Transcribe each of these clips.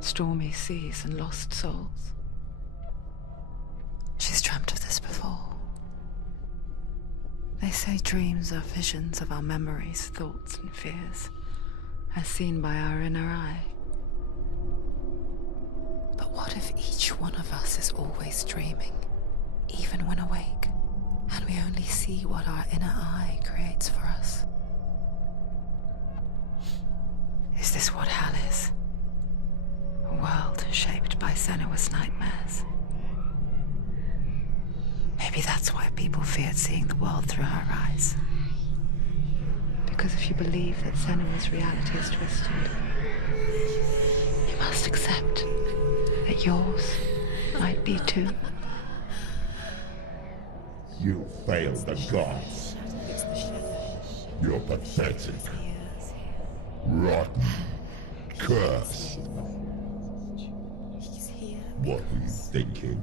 Stormy seas and lost souls. She's dreamt of this before. They say dreams are visions of our memories, thoughts, and fears, as seen by our inner eye. But what if each one of us is always dreaming, even when awake, and we only see what our inner eye creates for us? Is this what hell is? A world shaped by Senua's nightmares. Maybe that's why people feared seeing the world through her eyes. Because if you believe that Senua's reality is twisted, you must accept that yours might be too. You failed the gods. You're pathetic. Rotten. Cursed. What were you thinking?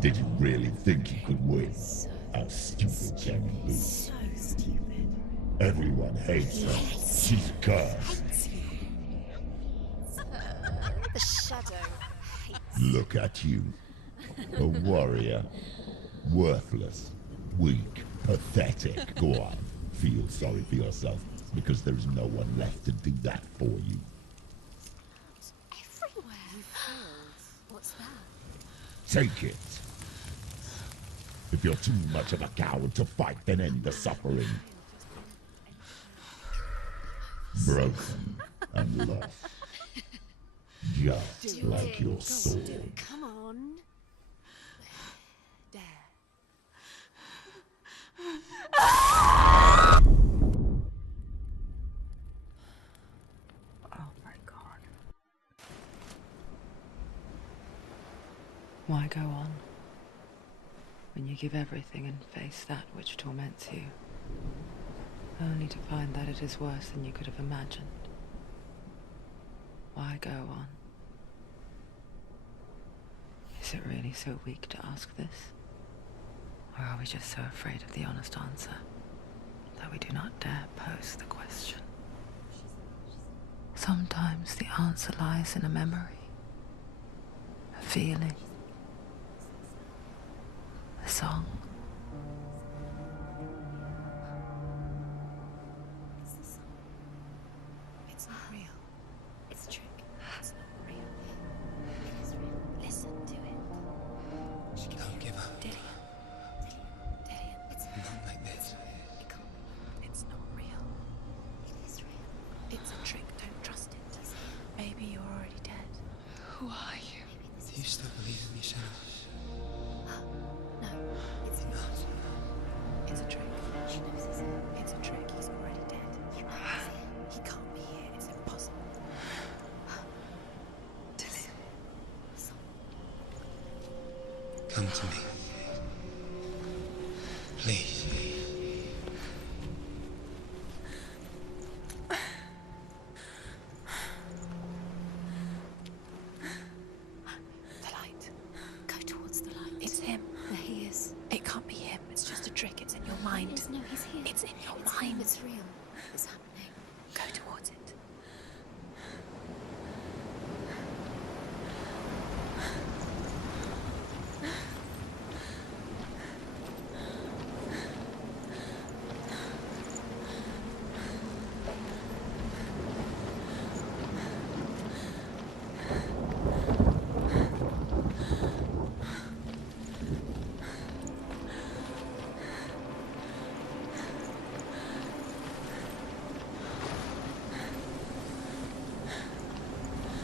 Did you really think you could win? How stupid can you be? So stupid. Everyone hates her. She's cursed. The shadow hates. Look at you. A warrior. Worthless. Weak. Pathetic. Go on. Feel sorry for yourself, because there is no one left to do that for you. Everywhere. You failed. What's that? Take it. If you're too much of a coward to fight, then end the suffering. Broken and lost. Just like your soul. Come on. There. Oh my God. Why go on when you give everything and face that which torments you, only to find that it is worse than you could have imagined? Why go on? Is it really so weak to ask this? Or are we just so afraid of the honest answer that we do not dare pose the question? Sometimes the answer lies in a memory, a feeling, a song. It's the song. It's not real. It's a trick. It's not real. It is real. Listen to it. She Don't give up. Dillian. It's Not like this. It can't be. It's not real. It is real. It's a trick. Don't trust it. Maybe you're already dead. Who are you? Do you still believe in me, Senua? No, it's not. It's a trick. She knows it's him. It's a trick. He's already dead. You know he's here. He can't be here. It's impossible. Dillian. Come to me. Please. The light. Go towards the light. It's him. There he is. It can't be him. It's just a trick. It's in your mind. No, he's here. It's in your mind. It's real. It's happening. Go towards it.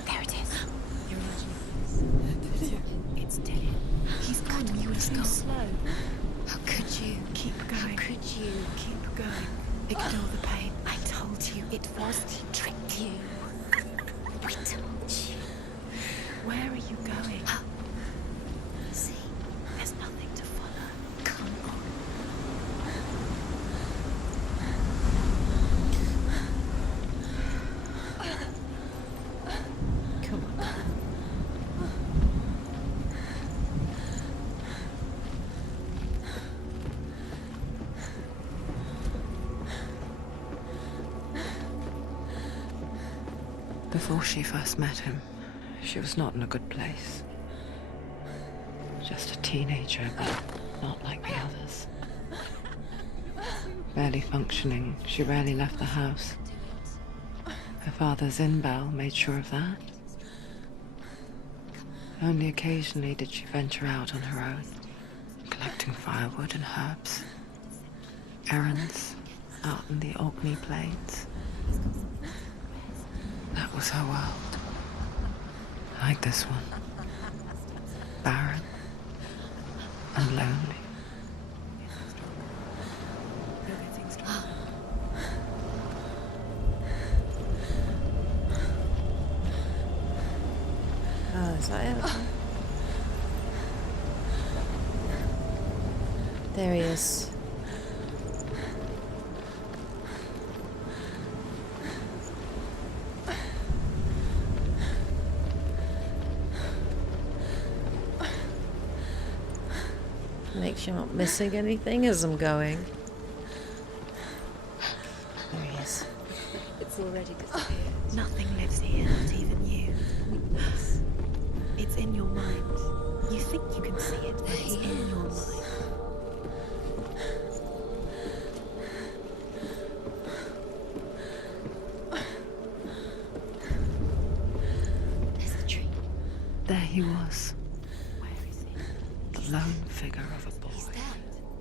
There it is. You're imagining. It's Dillian. He's gone. You were too slow. How could you? Keep going. How could you? Keep going. Ignore the pain. I told you it was to trick you. I told you. Where are you going? See, there's nothing to follow. Come on. Come on. Before she first met him, She was not in a good place. Just a teenager, but not like the others. Barely functioning, she rarely left the house. Her father's in-bell made sure of that. Only occasionally did she venture out on her own, collecting firewood and herbs. Errands out in the Orkney Plains. That was her world. Like this one. Barren and lonely. Oh, is that it? There he is. Make sure I'm not missing anything as I'm going. There he is. It's already disappeared. Nothing lives here, not even you. It's in your mind. You think you can see it, but it's in your mind. There's the tree. There he was, Where is he? the lone figure of a boy. He's there,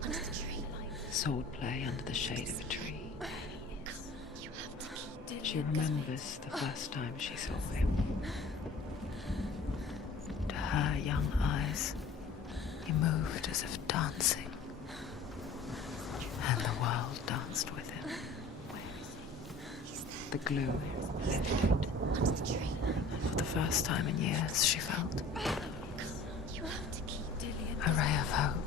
under the tree. Sword play under the shade of a tree. You have to keep doing She it. remembers the first time she saw him. To her young eyes, he moved as if dancing, and the world danced with him. The gloom lifted, Under the tree. and for the first time in years, she felt You have to keep doing it. a ray of hope.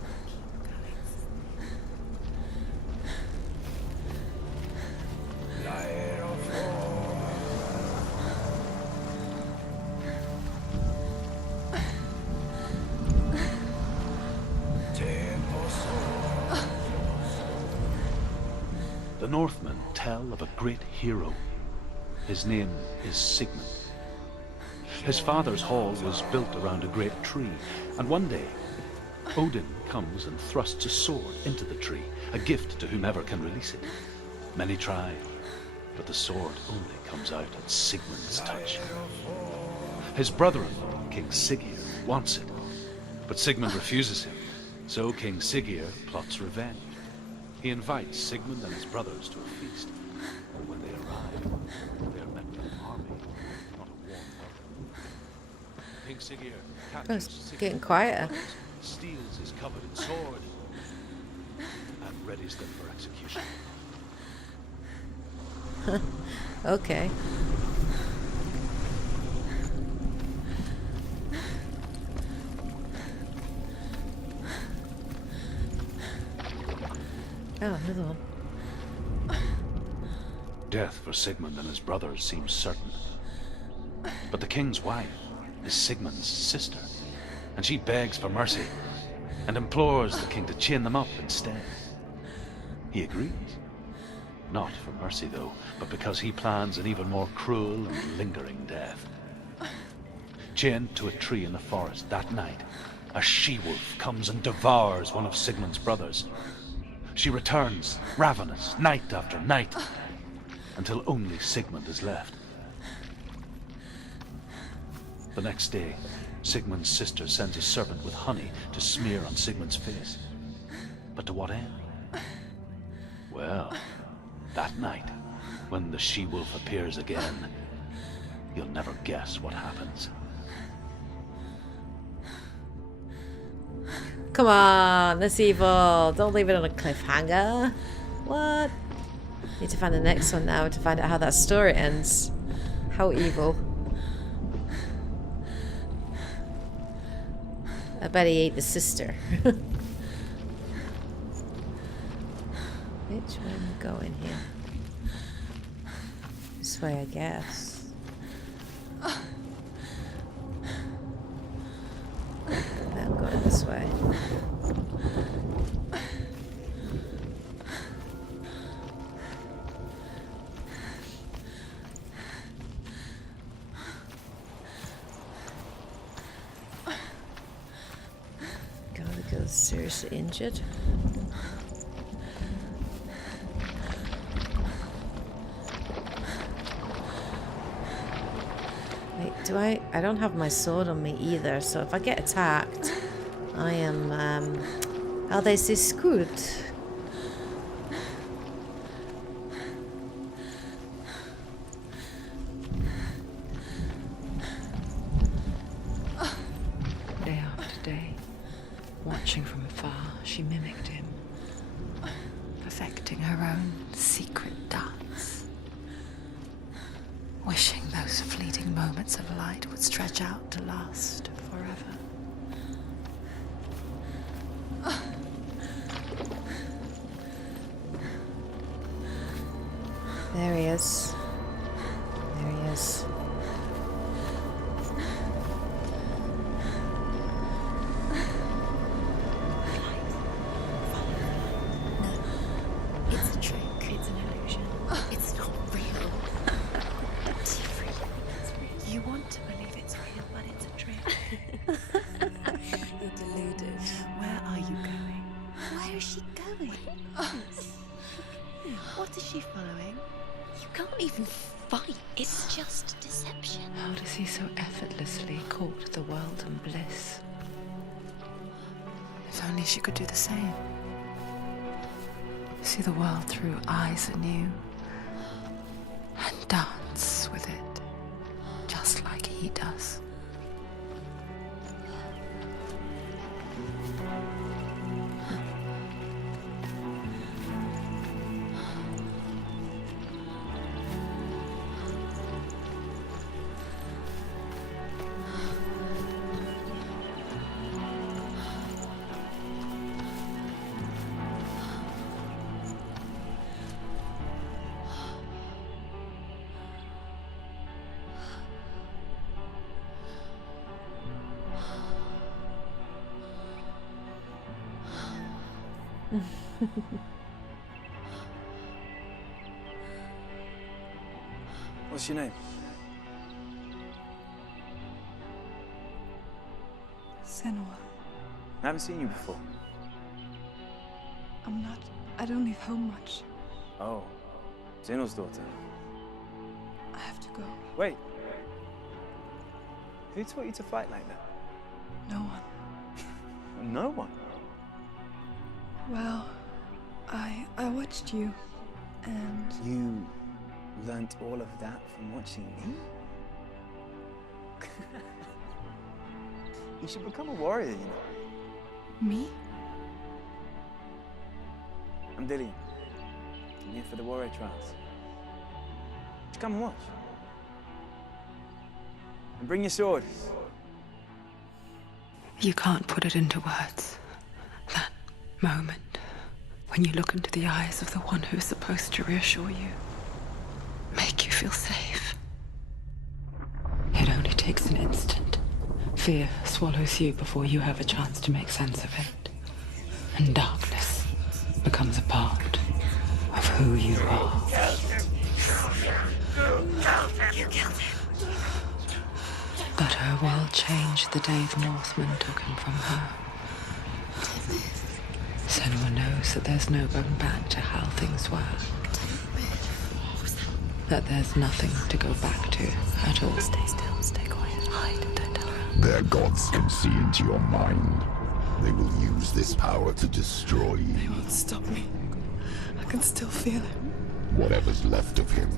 The Northmen tell of a great hero. His name is Sigmund. His father's hall was built around a great tree, and one day, Odin comes and thrusts a sword into the tree, a gift to whomever can release it. Many try, but the sword only comes out at Sigmund's touch. His brother-in-law, King Siggeir, wants it, but Sigmund refuses him, so King Siggeir plots revenge. He invites Sigmund and his brothers to a feast, and when they arrive, they are met with an army, not a warm welcome. King Siggeir Oh, captures it's Sigmund getting and quieter. his brothers, steals his coveted sword, and readies them for execution. Okay. Oh, another one. Death for Sigmund and his brothers seems certain. But the king's wife is Sigmund's sister, and she begs for mercy and implores the king to chain them up instead. He agrees. Not for mercy, though, but because he plans an even more cruel and lingering death. Chained to a tree in the forest that night, a she-wolf comes and devours one of Sigmund's brothers. She returns, ravenous, night after night, until only Sigmund is left. The next day, Sigmund's sister sends a servant with honey to smear on Sigmund's face. But to what end? Well, that night, when the she-wolf appears again, you'll never guess what happens. Come on, that's evil. Don't leave it on a cliffhanger. What? Need to find the next one now to find out how that story ends. How evil. I bet he ate the sister. Which way am I going here? This way, I guess. I'm going this way. seriously injured. Wait, do I don't have my sword on me either, so if I get attacked, I am, how they say screwed. Day after day, watching from afar, she mimicked him, perfecting her own secret dance, wishing those fleeting moments of light would stretch out to last forever. There he is. There he is. It's a trick. It's an illusion. It's not real. You want to believe it's real, but it's a trick. You're deluded. Where are you going? Where is she going? What is she following? You can't even fight. It's just deception. How does he so effortlessly court the world and bliss? If only she could do the same. See the world through eyes anew and dance with it, just like he does. What's your name? Senua. I haven't seen you before. I don't leave home much. Oh, Zenua's daughter. I have to go. Wait. Who taught you to fight like that? No one. No one. Well, I watched you, and You learnt all of that from watching me? You should become a warrior, you know. me? I'm Dillian. I'm here for the warrior trials. Just come and watch. And bring your sword. You can't put it into words. That moment when you look into the eyes of the one who is supposed to reassure you, make you feel safe. It only takes an instant. Fear swallows you before you have a chance to make sense of it. And darkness becomes a part of who you are. You killed him. But her world changed the day the Northmen took him from her. Senua knows that there's no going back to how things were. That there's nothing to go back to at all. Stay still, stay quiet, hide, don't tell her. Their gods can see into your mind. They will use this power to destroy They you. won't stop me. I can still feel it. Whatever's left of him,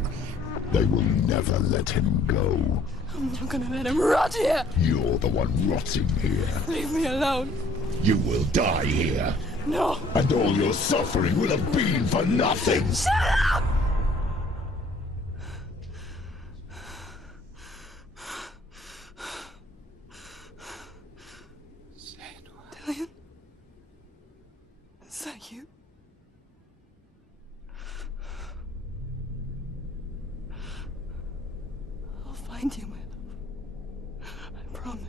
they will never let him go. I'm not gonna let him rot here. You're the one rotting here. Leave me alone. You will die here. No. And all your suffering will have been for nothing. Dillian? Is that you? I'll find you, my love. I promise.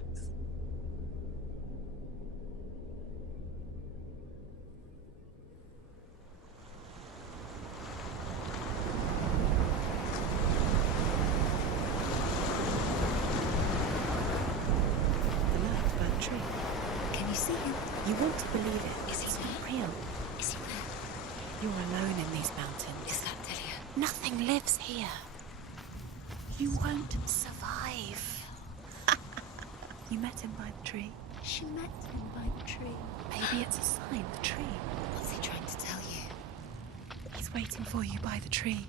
Can you see him? You want to believe it. Is he real? Is he there? You're alone in these mountains. Is that Delia? Nothing lives here. You won't survive. You met him by the tree. She met him by the tree. Maybe it's a sign, the tree. What's he trying to tell you? He's waiting for you by the tree.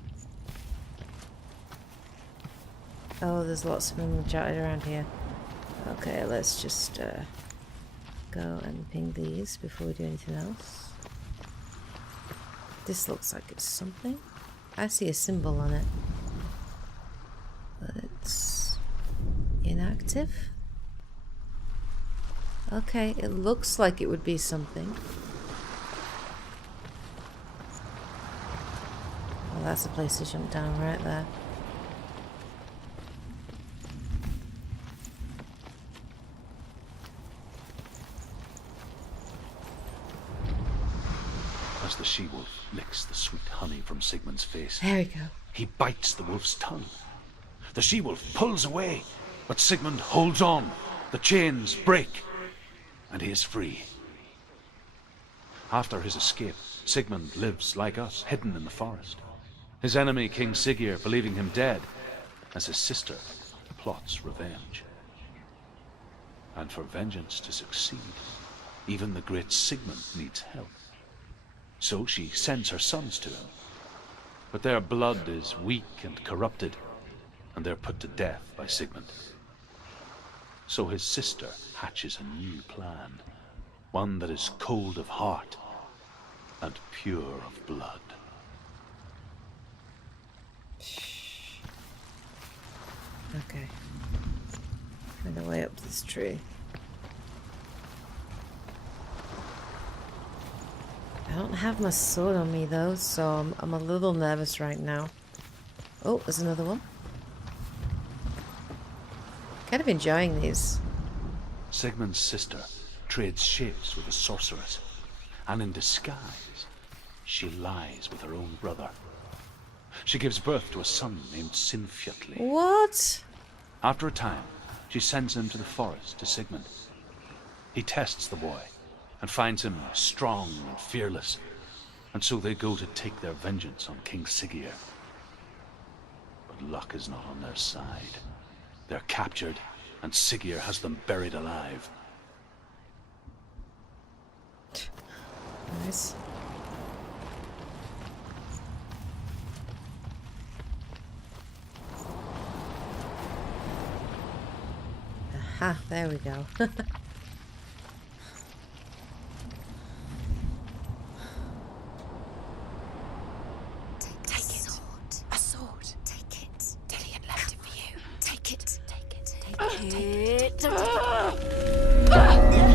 Oh, there's lots of them jotted around here. Okay, let's just go and ping these before we do anything else. This looks like it's something. I see a symbol on it. But it's inactive. Okay, it looks like it would be something. Well, that's a place to jump down right there. As the she-wolf licks the sweet honey from Sigmund's face, There we go. he bites the wolf's tongue. The she-wolf pulls away, but Sigmund holds on. The chains break, and he is free. After his escape, Sigmund lives like us, hidden in the forest. His enemy, King Siggeir, believing him dead, as his sister plots revenge. And for vengeance to succeed, even the great Sigmund needs help. So she sends her sons to him. But their blood is weak and corrupted, and they're put to death by Sigmund. So his sister hatches a new plan, one that is cold of heart and pure of blood. Okay. Find a way up this tree. I don't have my sword on me though, so I'm a little nervous right now. Oh, there's another one. Kind of enjoying these. Sigmund's sister trades shapes with a sorceress, and in disguise, she lies with her own brother. She gives birth to a son named Sinfjotli. What? After a time, she sends him to the forest to Sigmund. He tests the boy and finds him strong and fearless, and so they go to take their vengeance on King Siggeir. But luck is not on their side. They're captured, and Siggeir has them buried alive. Nice. Aha, there we go. Take it. A sword. Take it. Dillian left it for you. Take it. Take it. Take it. Don't take it.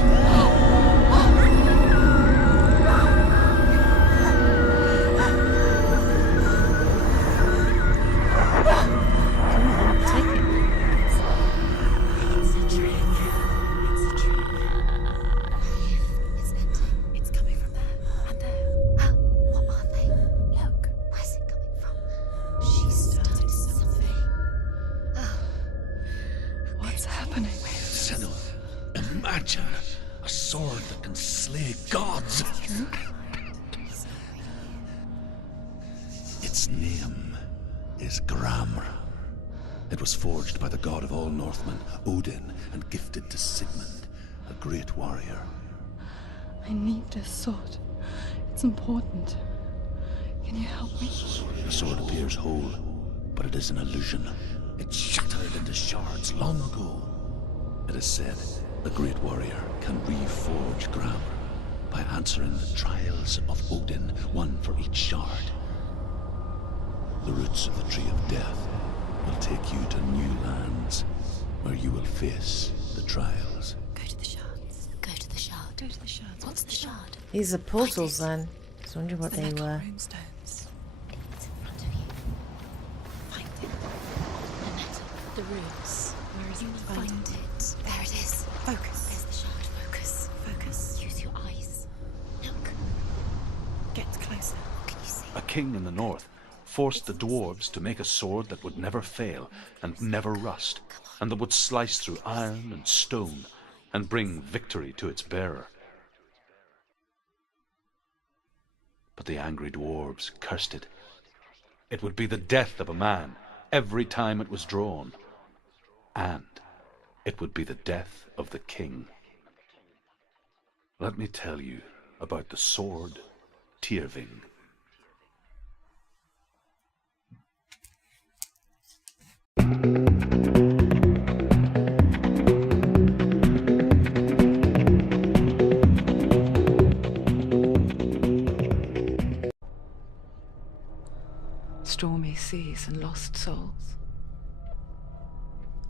Imagine a sword that can slay gods. Its name is Gramr. It was forged by the god of all Northmen, Odin, and gifted to Sigmund, a great warrior. I need this sword. It's important. Can you help me? The sword appears whole, but it is an illusion. It shattered into shards long ago. It is said the great warrior can reforge Gramr by answering the trials of Odin, one for each shard. The roots of the Tree of Death will take you to new lands, where you will face the trials. Go to the shards. Go to the shard. Go to the shards. What's the shard? These are portals then. I was wondering what they were. Runestones. It's in front of you. Find it. The metal. The runes. Where is it? Find it. There it is. Focus. There's the shard. Focus. Focus. Use your eyes. Look. Get closer. What can you see? A king in the north forced the dwarves to make a sword that would never fail and never rust, and that would slice through iron and stone and bring victory to its bearer. But the angry dwarves cursed it. It would be the death of a man every time it was drawn. And it would be the death of the king. Let me tell you about the sword Tyrving. Stormy seas and lost souls.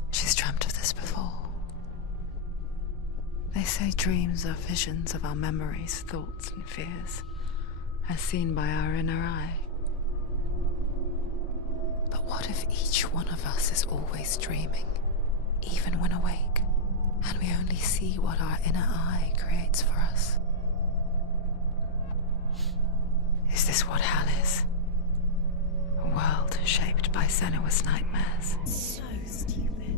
She's dreamt of this before. They say dreams are visions of our memories, thoughts, and fears, as seen by our inner eye. But what if each one of us is always dreaming, even when awake, and we only see what our inner eye creates for us? Is this what hell is? A world shaped by Senua's nightmares. So stupid.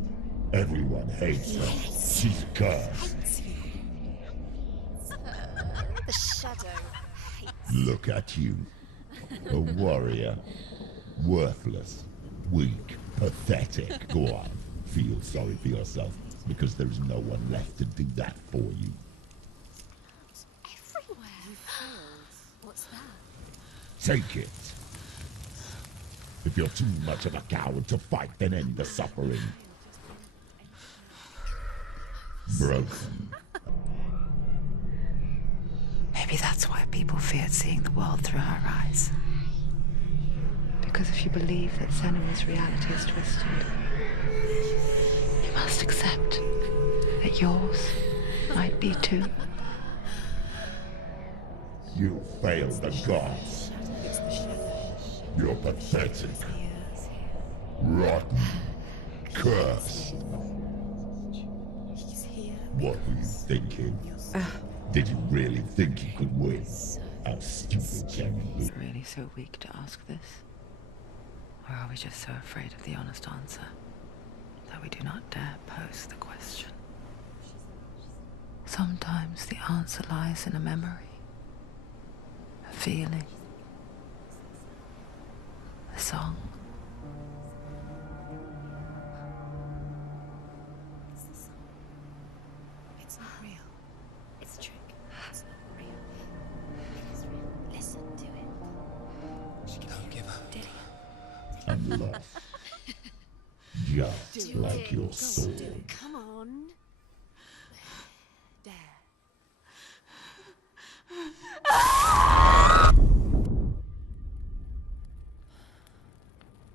Everyone hates her. She's cursed. The shadow hates. Look at you. A warrior. Worthless. Weak. Pathetic. Go on. Feel sorry for yourself, because there is no one left to do that for you. Everywhere. What's that? Take it. If you're too much of a coward to fight, then end the suffering. Broken. Maybe that's why people feared seeing the world through her eyes. Because if you believe that Senua's reality is twisted, you must accept that yours might be too. You failed the gods. You're pathetic. Rotten. Cursed. What were you thinking? Did you really think you could win? How stupid can you be? Really so weak to ask this? Or are we just so afraid of the honest answer that we do not dare pose the question? Sometimes the answer lies in a memory, a feeling, a song. It's not real. It's a trick. It's not real. It is real. Listen to it. Don't give up. I'm lost. Just like your soul. Come on. Dare.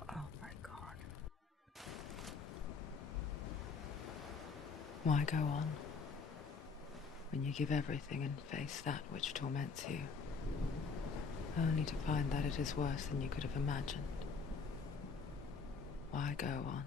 Oh my God. Why go on when you give everything and face that which torments you, only to find that it is worse than you could have imagined? Why go on?